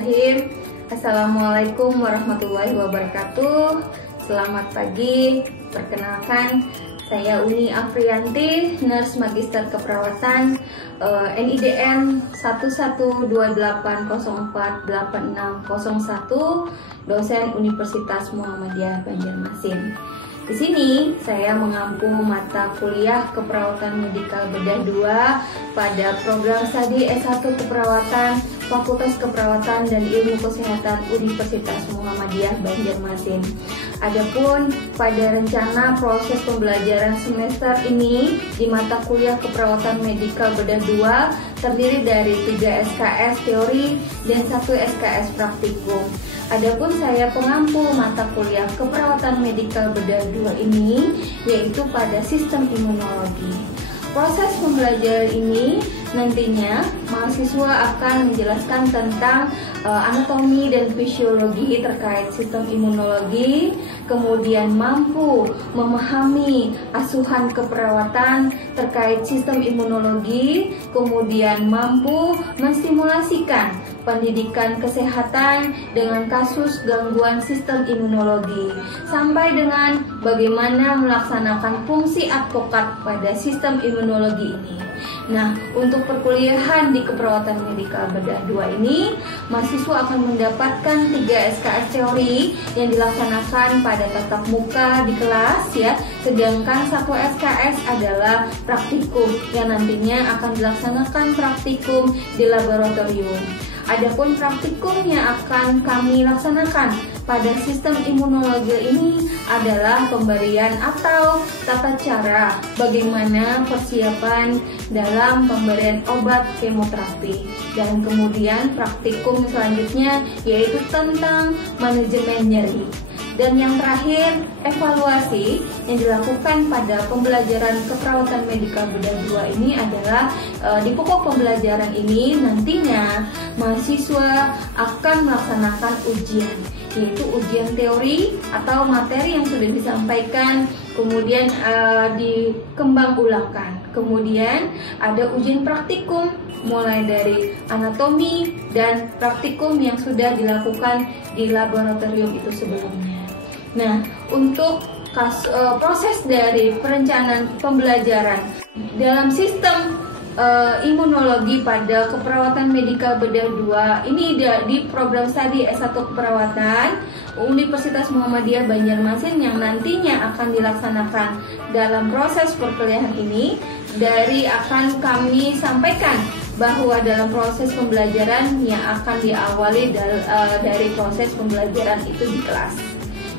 Bismillahirrahmanirrahim. Assalamualaikum warahmatullahi wabarakatuh. Selamat pagi. Perkenalkan, saya Uni Afrianti, Nurse Magister Keperawatan, NIDN 1128048601, dosen Universitas Muhammadiyah Banjarmasin. Di sini saya mengampu mata kuliah Keperawatan Medikal Bedah 2 pada program studi S1 Keperawatan, Fakultas Keperawatan dan Ilmu Kesehatan Universitas Muhammadiyah Banjarmasin. Adapun pada rencana proses pembelajaran semester ini di mata kuliah Keperawatan Medikal Bedah 2 terdiri dari 3 SKS teori dan 1 SKS praktikum. Adapun saya pengampu mata kuliah Keperawatan Medikal Bedah 2 ini yaitu pada sistem imunologi. Proses pembelajaran ini nantinya mahasiswa akan menjelaskan tentang anatomi dan fisiologi terkait sistem imunologi, kemudian mampu memahami asuhan keperawatan terkait sistem imunologi, kemudian mampu mensimulasikan pendidikan kesehatan dengan kasus gangguan sistem imunologi, sampai dengan bagaimana melaksanakan fungsi advokat pada sistem imunologi ini. Nah, untuk perkuliahan di Keperawatan Medikal Bedah 2 ini, mahasiswa akan mendapatkan 3 SKS teori yang dilaksanakan pada tatap muka di kelas ya, sedangkan 1 SKS adalah praktikum yang nantinya akan dilaksanakan praktikum di laboratorium. Adapun praktikum yang akan kami laksanakan pada sistem imunologi ini adalah pemberian atau tata cara bagaimana persiapan dalam pemberian obat kemoterapi. Dan kemudian praktikum selanjutnya yaitu tentang manajemen nyeri. Dan yang terakhir, evaluasi yang dilakukan pada pembelajaran Keperawatan Medikal Bedah 2 ini adalah di pokok pembelajaran ini nantinya mahasiswa akan melaksanakan ujian, yaitu ujian teori atau materi yang sudah disampaikan kemudian dikembang ulangkan. Kemudian ada ujian praktikum mulai dari anatomi dan praktikum yang sudah dilakukan di laboratorium itu sebelumnya. Nah, untuk proses dari perencanaan pembelajaran dalam sistem imunologi pada Keperawatan Medikal Bedah 2 ini di program studi S1 Keperawatan Universitas Muhammadiyah Banjarmasin yang nantinya akan dilaksanakan dalam proses perkuliahan ini, dari akan kami sampaikan bahwa dalam proses pembelajaran yang akan diawali dari proses pembelajaran itu di kelas.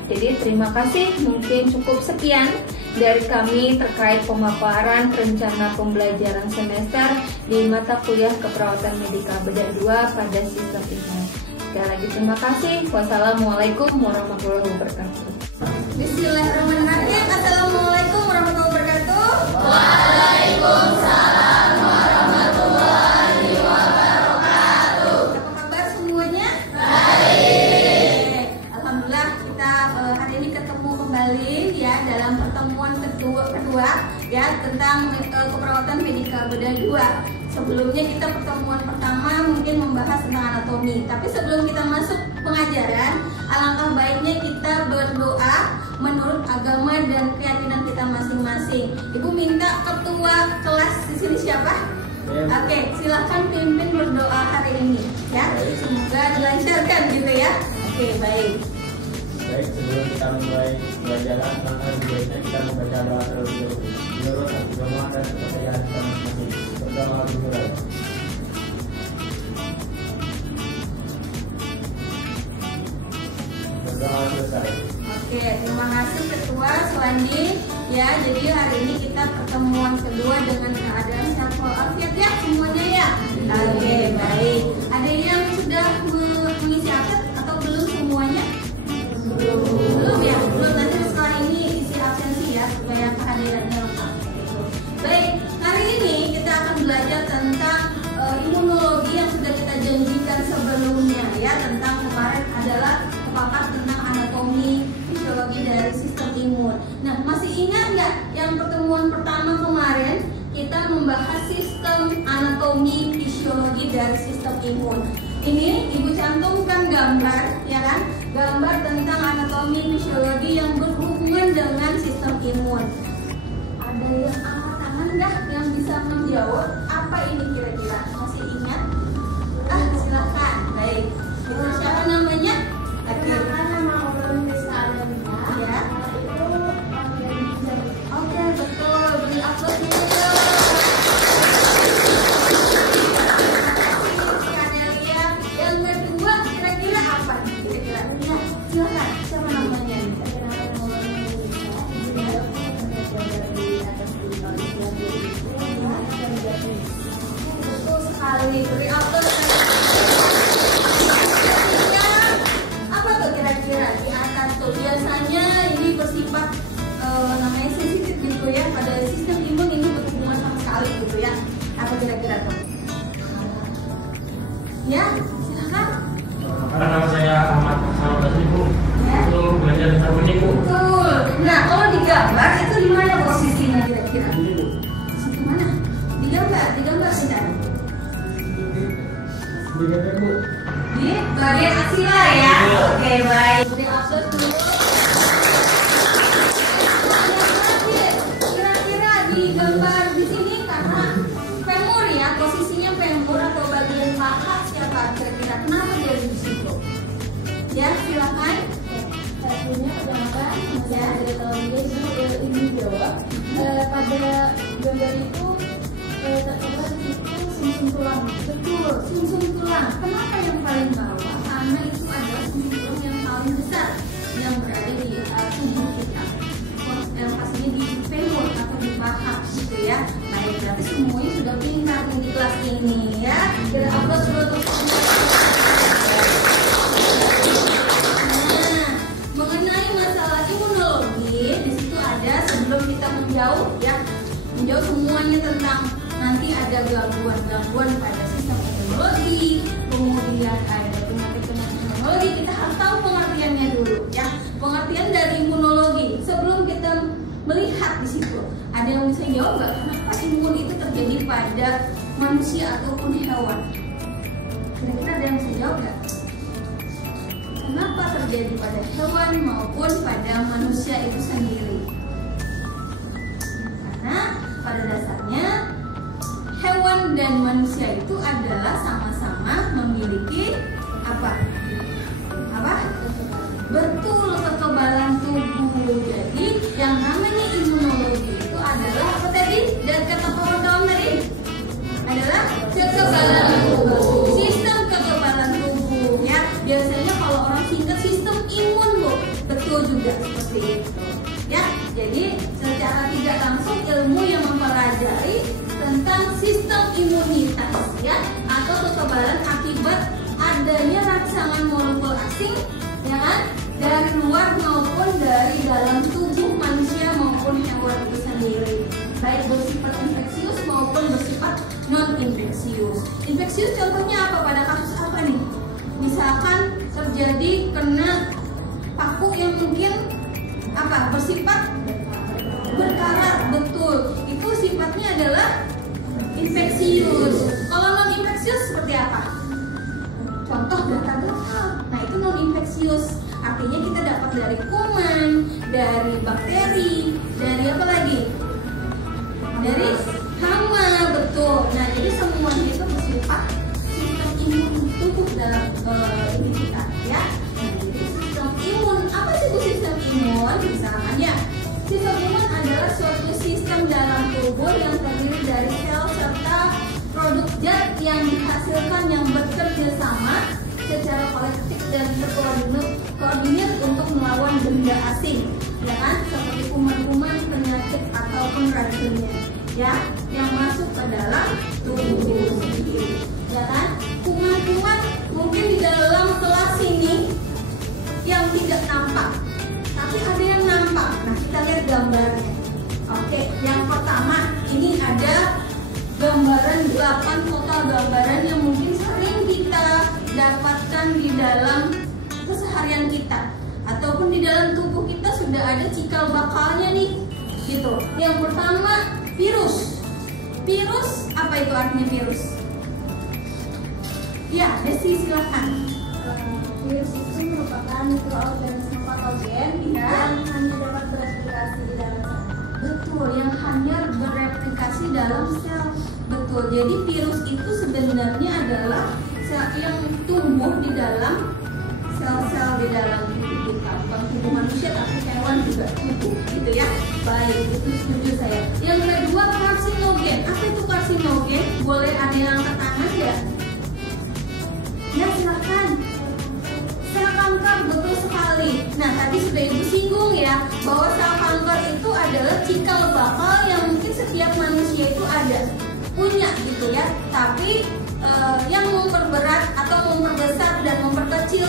Jadi terima kasih, mungkin cukup sekian dari kami terkait pemaparan rencana pembelajaran semester di mata kuliah Keperawatan Medikal Bedah 2 pada sistem ini. Sekali lagi terima kasih. Wassalamualaikum warahmatullahi wabarakatuh. Bismillahirrahmanirrahim. Assalamualaikum warahmatullahi wabarakatuh. Waalaikumsalam warahmatullahi wabarakatuh. Apa kabar semuanya? Baik. Alhamdulillah kita hari ini ketemu kembali ya dalam pertemuan kedua ya tentang Keperawatan Medikal Bedah 2. Sebelumnya kita pertemuan pertama mungkin membahas tentang anatomi, tapi sebelum kita masuk pengajaran, alangkah baiknya kita berdoa menurut agama dan keyakinan kita masing-masing. Ibu minta ketua kelas di sini siapa? Oke, silakan pimpin berdoa hari ini ya. Semoga dilancarkan gitu ya. Oke, baik. Baik, sebelum kita mulai pembelajaran, maka sebaiknya kita membaca doa terlebih dahulu menurut agama dan kepercayaan kita masing-masing. Berdoa dimulai. Berdoa selesai. Oke, terima kasih Ketua Suwandi. Ya, jadi hari ini kita pertemuan kedua dengan keadaan sehat walafiat ya semuanya ya. Oke, baik. Ada yang sudah mengisi absen atau belum semuanya? Belum ya? Belum, nanti setelah ini isi absensi ya supaya kehadirannya lengkap. Baik, hari ini kita akan belajar tentang imunologi yang sudah kita janjikan sebelumnya ya. Tentang kemarin adalah paparan tentang anatomi fisiologi dari sistem imun. Nah, masih ingat nggak yang pertemuan pertama kemarin kita membahas sistem anatomi fisiologi dari sistem imun. Ini Ibu cantumkan gambar, ya kan? Gambar tentang anatomi fisiologi yang berhubungan dengan sistem imun. Ada yang angkat tangan nggak yang bisa menjawab apa ini kira-kira? Masih ingat? Silakan. Baik. Itu siapa namanya? Nama orang Ya. Oke, betul. Beri aplaus dulu. Yang kedua kira-kira apa? Kira-kira. Ya, silakan. Siapa namanya? Betul sekali. Beri aplaus. Apa tuh kira-kira di atas tuh? Biasanya ini bersifat namanya sensitif gitu ya, pada sistem imun ini berhubungan sama sekali gitu ya. Apa kira-kira tuh? Ya, silakan. Nama saya Ahmad Basri, Bu. Ya. Itu belajar harmoni, Bu. Betul. Nah, kalau di gambar itu di mana posisinya kira-kira? Ini, Bu. Situ mana? Di gambar sedang. Di gambar, Bu. Di bagian aksila ya. Oke, baik. Beri aplaus dulu. Kira-kira di gambar di sini karena femur ya, posisinya femur atau bagian paha siapa kira-kira? Kenapa dia di situ? Ya, silakan. Satunya perkenalkan, saya tidak tahu dia ingin jawab. Pada gambar itu tercoba di situ sumsum tulang. Betul, sumsum tulang. Kenapa yang paling bawah? Karena itu adalah sumsum tulang yang paling besar yang berada di tubuh kita. Yang pastinya di femur atau di paha gitu ya. Baik, berarti semuanya sudah pintar nih di kelas ini ya. Beri aplaus dulu untuk semua. Nah, mengenai masalah imunologi, di situ ada sebelum kita menjauh ya, menjauh semuanya tentang nanti ada gangguan-gangguan pada sistem imunologi, kemudian ada penyakit-penyakit imunologi. Kita harus tahu pengertiannya dulu ya. Pengertian dari imunologi sebelum kita melihat di situ. Ada yang bisa jawab nggak? Kenapa imun itu terjadi pada manusia ataupun hewan? Kira-kira ada yang bisa jawab nggak? Kenapa terjadi pada hewan maupun pada manusia itu sendiri? Karena pada dasarnya hewan dan manusia itu adalah sama-sama memiliki apa? Betul, kekebalan tubuh. Jadi yang namanya imunologi itu adalah apa tadi? Dan kata kawan-kawan tadi adalah kekebalan tubuh. Sistem kekebalan tubuh ya. Biasanya kalau orang singkat sistem imun, Bu. Betul juga seperti itu. Ya, jadi secara tidak langsung ilmu yang mempelajari tentang sistem imunitas ya, atau kekebalan akibat adanya rangsangan molekul asing ya kan, dari luar maupun dari dalam tubuh manusia maupun hewan itu sendiri, baik bersifat infeksius maupun bersifat non infeksius. Infeksius contohnya apa? Pada kasus apa nih? Misalkan terjadi kena paku yang mungkin apa? Bersifat berkarat, betul. Itu sifatnya adalah infeksius. Kalau non infeksius seperti apa? Contoh gatal-gatal. Nah, itu non infeksius. Artinya kita dapat dari kuman, dari bakteri, dari apa lagi? Dari hama, betul. Nah, jadi semuanya itu bersifat sistem imun tubuh dalam ini kita ya. Nah, jadi sistem imun, apa sih itu sistem imun? Misalkan ya, sistem imun adalah suatu sistem dalam tubuh yang terdiri dari sel serta produk zat yang dihasilkan yang bekerja sama secara kolektif dan terkoordinir untuk melawan benda asing, ya kan? Seperti kuman-kuman, penyakit ataupun racunnya, ya, yang masuk ke dalam tubuh sendiri, ya kan? Kuman-kuman mungkin di dalam kelas ini yang tidak nampak, tapi ada yang nampak. Nah, kita lihat gambarnya. Oke, yang pertama ini ada gambaran 8 total gambaran yang mungkin sering kita dapatkan di dalam keseharian kita ataupun di dalam tubuh kita sudah ada cikal bakalnya nih gitu. Yang pertama virus. Virus, apa itu artinya virus? Ya, Desi silakan. Virus itu merupakan mikroorganisme patogen yang hanya dapat bereplikasi di dalam sel. Betul, yang hanya bereplikasi dalam sel. Betul. Jadi virus itu sebenarnya adalah sel yang tumbuh di dalam sel-sel di dalam tubuh kita. Bukan tubuh manusia tapi hewan juga tumbuh, gitu ya. Baik, itu setuju saya. Yang kedua, karsinogen. Apa itu karsinogen? Boleh ada yang angkat tangan ya? Ya, silakan. Sel kanker, betul sekali. Nah, tadi sudah Ibu singgung ya, bahwa sel kanker itu adalah cikal bakal yang mungkin setiap manusia itu ada, punya gitu ya. Tapi yang memperberat atau memperbesar dan memperkecil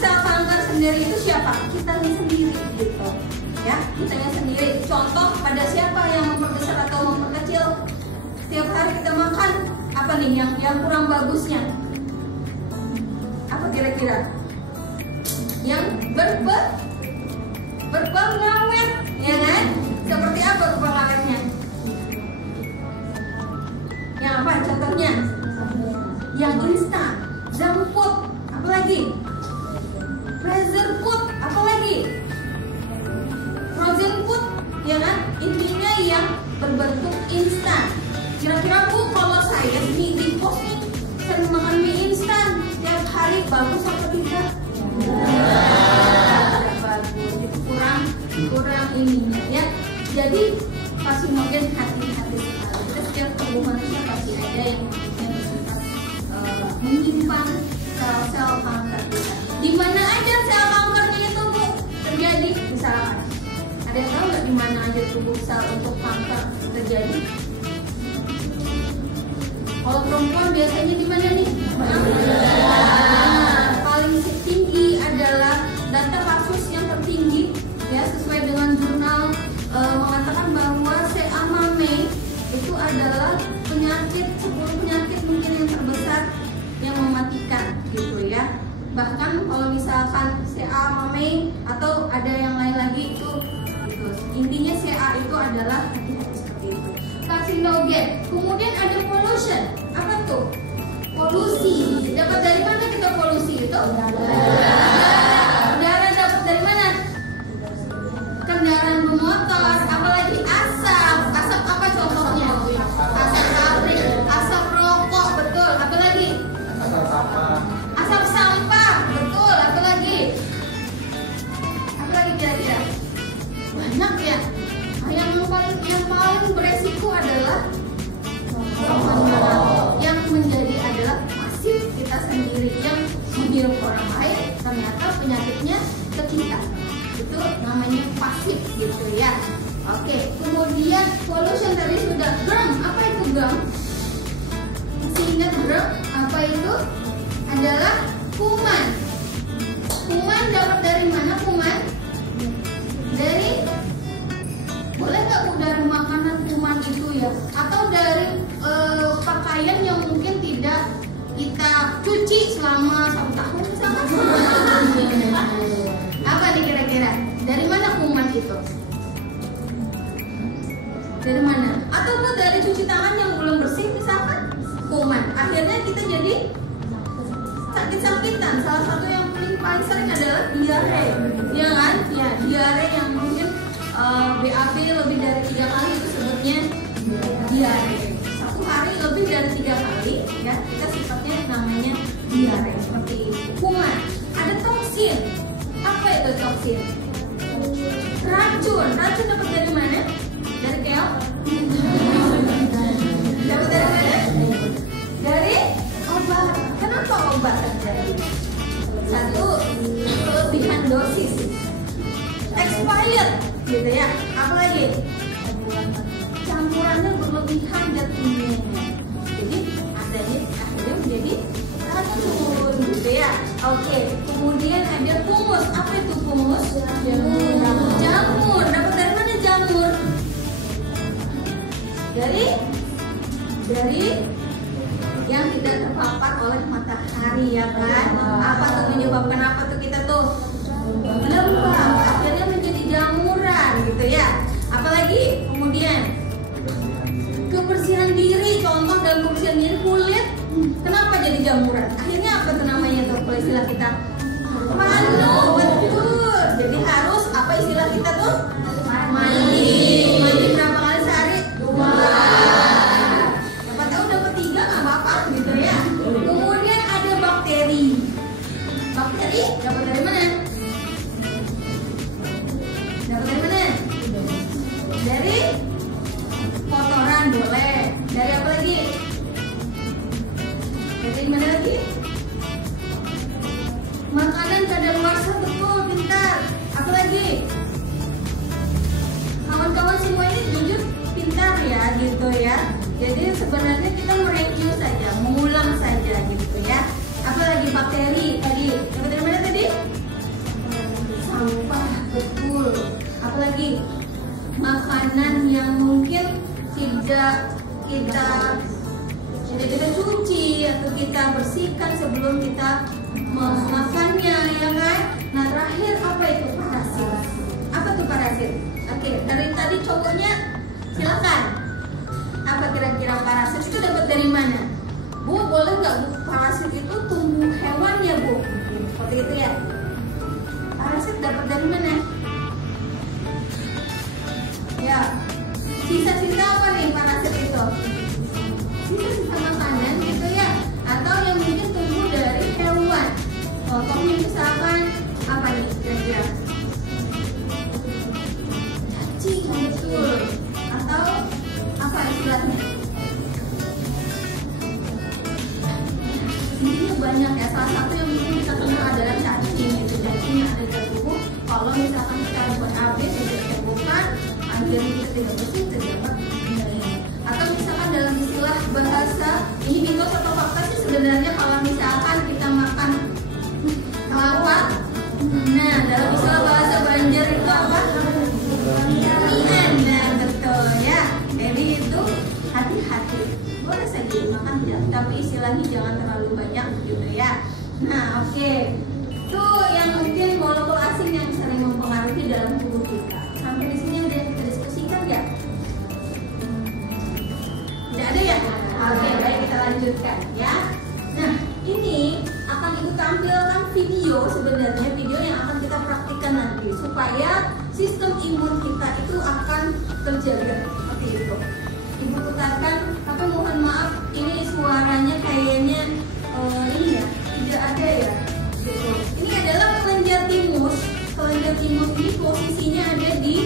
sel kanker sendiri itu siapa? Kitanya sendiri gitu. Ya, kitanya sendiri. Contoh pada siapa yang memperbesar atau memperkecil? Setiap hari kita makan, apa nih yang kurang bagusnya? Apa kira-kira? Yang berpengawet, ya kan? Seperti apa pengawetnya? Yang apa contohnya? Yang instan, junk food, apa lagi? Freezer food, apa lagi? Frozen food, ya kan? Intinya yang berbentuk instan. Kira-kira Bu, kalau saya di pos nih sering makan mie instan setiap hari, bagus apa tidak? Tidak bagus, itu kurang ininya ya. Jadi karsinogen hati-hati sekali. Kita setiap tubuh manusia pasti ada yang menyimpan sel-sel kanker kita. Di mana aja sel kankernya itu Bu terjadi? Misalkan, ada yang tahu nggak di mana aja tubuh sel untuk kanker terjadi? Kalau perempuan biasanya di mana nih? Paling tinggi adalah data kasus yang tertinggi ya, sesuai dengan jurnal mengatakan bahwa CA mame itu adalah penyakit 10 penyakit mungkin yang terbesar yang mematikan gitu ya. Bahkan kalau misalkan CA mame atau ada yang lain lagi itu gitu. Intinya CA itu adalah hati-hati seperti itu. Karsinogen. Kemudian ada pollution. Apa tuh? Polusi. Dapat dari mana kita polusi itu? Udara dapat dari mana? Kendaraan bermotor, apalagi asap. Asap apa contohnya? Asap pabrik, asap rokok, betul. Apalagi? Asap sampah, betul. Apalagi? Apalagi kira-kira? Banyak ya. Yang paling beresiko adalah yang menjadi adalah pasif kita sendiri, yang menghirup orang lain ternyata penyakitnya ke kita, itu namanya pasif gitu ya. Oke, kemudian pollution tadi sudah. Germ, apa itu germ? Masih ingat germ? Apa itu? Adalah kuman. Kuman dapat dari mana kuman? Dari, boleh nggak Bu, dari makanan kuman itu ya? Atau dari pakaian yang mungkin tidak kita cuci selama 1 tahun misalkan? Apa nih kira-kira? Dari mana kuman itu? Dari mana? Atau Bu, dari cuci tangan yang belum bersih misalkan? Kuman. Akhirnya kita jadi sakit-sakitan. Salah satu yang paling sering adalah diare, ya kan? Ya, diare yang mungkin BAB lebih dari 3 kali itu sebutnya diare. 1 hari lebih dari 3 kali ya, kita sifatnya namanya diare seperti itu. Kuman. Ada toksin. Apa itu toksin? Racun. Racun dapat dari mana? Dari keong? Dapat dari mana? Dari obat. Kenapa obat terjadi? 1, kelebihan dosis, expired gitu ya. Apalagi? Campurannya berlebihan zat kimianya, jadi akhirnya menjadi racun gitu ya. Oke, kemudian ada kumus. Apa itu kumus? Jamur. Dapat dari mana jamur? Dari yang tidak terpapar oleh matahari ya kan. Apa tuh menyebabkan apa tuh kita tuh lembab, akhirnya menjadi jamuran gitu ya. Apalagi kemudian kebersihan diri, contoh dalam kebersihan diri kulit, kenapa jadi berjamuran. Akhirnya apa tuh namanya tuh kalau istilah kita? Manu, betul. Jadi harus apa istilah kita tuh? Mandi. Mandi berapa kali sehari? 2. Dapat tahu dapat 3 nggak apa-apa gitu ya. Kemudian ada bakteri. Bakteri dapat dari mana? Dapat dari mana? Dari kotoran boleh. Dari apa lagi? Dari mana lagi? Makanan kadaluarsa, betul, pintar. Apa lagi? Kawan-kawan semua ini jujur pintar ya, gitu ya. Jadi sebenarnya kita mereview saja, mengulang saja, gitu ya. Apalagi bakteri tadi. Dapat dari mana tadi? Sampah, betul. Apalagi makanan yang mungkin tidak kita cuci atau kita bersihkan sebelum kita memakannya, ya kan? Nah, terakhir apa itu? Parasit. Apa tuh parasit? Oke, dari tadi cowoknya silakan. Apa kira-kira parasit itu dapat dari mana? Bu, boleh nggak Bu? Parasit itu tumbuh hewan ya Bu? Seperti itu ya. Parasit dapat dari mana? Ya, sisa-sisa apa nih parasit itu? Sisa-sisa makanan gitu ya, atau yang mungkin tumbuh dari hewan. Contohnya misalkan apa nih kira-kira? Cacing, betul. Atau apa istilahnya? Intinya banyak ya. Salah satu yang mungkin kita kenal adalah cacing. Itu cacing yang ada di tubuh. Kalau misalkan kita buat habis, tidak ditemukan, akhirnya kita tidak bersih, tidak dapat menerima. Atau misalkan dalam istilah bahasa, ini mitos atau fakta sih sebenarnya, kalau misalkan kita makan kelapa, nah dalam istilah bahasa Banjar itu apa? Kamian, nah betul ya. Jadi itu hati-hati, boleh saja dimakan ya, tapi istilahnya jangan terlalu banyak gitu ya. Nah oke, itu yang mungkin molekul asing yang sering mempengaruhi dalam tubuh kita. Sampai di sini udah kita diskusikan ya? Tidak ada ya? Oke, baik, kita lanjutkan ya. Nah, ini akan Ibu tampilkan video, sebenarnya video yang akan kita praktikkan nanti supaya sistem imun kita itu akan terjaga seperti itu. Ibu putarkan, tapi mohon maaf ini suaranya kayaknya ini ya, tidak ada ya. Gitu. Ini adalah kelenjar timus. Kelenjar timus ini posisinya ada di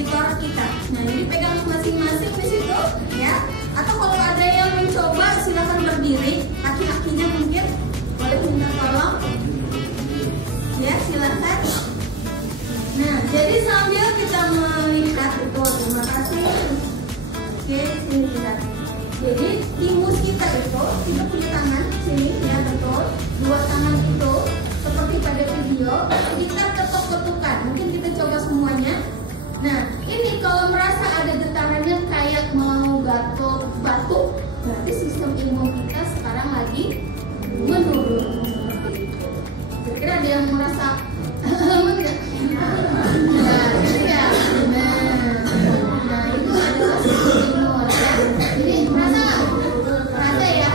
torak kita. Nah, ini pegang masing-masing di situ ya. Atau kalau ada yang mencoba silakan berdiri, kaki-kakinya mungkin boleh minta tolong. Ya, silakan. Nah, jadi sambil kita melihat itu, terima kasih. Oke, sini lihat. Jadi timus kita itu, kita punya tangan sini ya, betul. 2 tangan itu seperti pada video, kita ketuk-ketukan. Mungkin kita coba semuanya. Nah, ini kalau merasa ada getarannya kayak mau batuk, berarti sistem imun kita sekarang lagi menurun. Kira-kira ada yang merasa enggak? Nah, gitu ya. Nah, itu adalah sistem imun ya. Jadi merasa nggak? Merasa ya?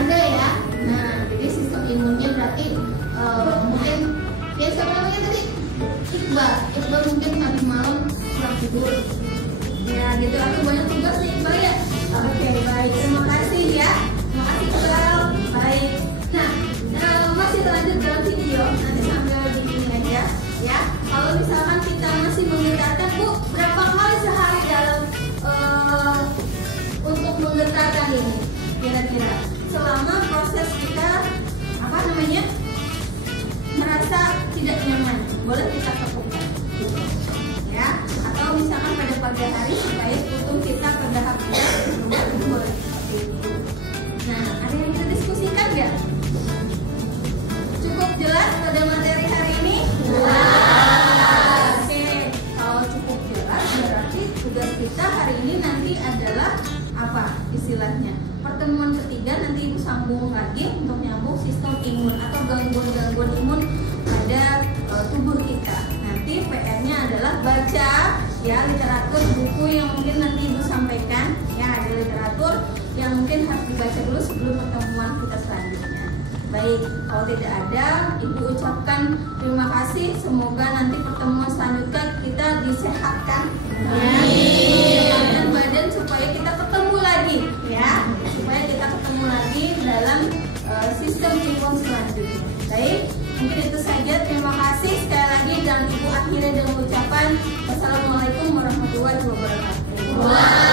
Ada ya? Nah, jadi sistem imunnya berarti mungkin ya siapa namanya tadi? Iqbal mungkin tadi malam kurang tidur ya gitu, atau banyak tugas nih Iqbal ya. Oke, baik, terima kasih ya, terima kasih Iqbal. Baik, nah masih lanjut dalam video, nanti sambil begini aja ya. Kalau misalkan kita masih menggetarkan, Bu, berapa kali sehari dalam untuk menggetarkan ini kira-kira selama proses kita apa namanya merasa tidak nyaman, boleh kita tepukkan gitu. Ya, atau misalkan pada pagi hari supaya tubuh kita terlihat boleh seperti itu. Nah, ada yang kita diskusikan nggak? Cukup jelas pada materi hari ini? Jelas. Oke, kalau cukup jelas berarti tugas kita hari ini nanti adalah apa istilahnya? Pertemuan ketiga nanti Ibu sambung lagi untuk nyambung sistem imun atau gangguan-gangguan imun pada tubuh kita. Nanti PR-nya adalah baca ya literatur buku yang mungkin nanti Ibu sampaikan ya, ada literatur yang mungkin harus dibaca dulu sebelum pertemuan kita selanjutnya. Baik, kalau tidak ada, Ibu ucapkan terima kasih. Semoga nanti pertemuan selanjutnya kita disehatkan, badan supaya kita ketemu lagi, ya. Supaya kita ketemu lagi dalam sistem Cipong selanjutnya. Baik, mungkin itu saja. Terima kasih sekali lagi dan Ibu akhirnya dengan ucapan wassalamualaikum warahmatullahi wabarakatuh.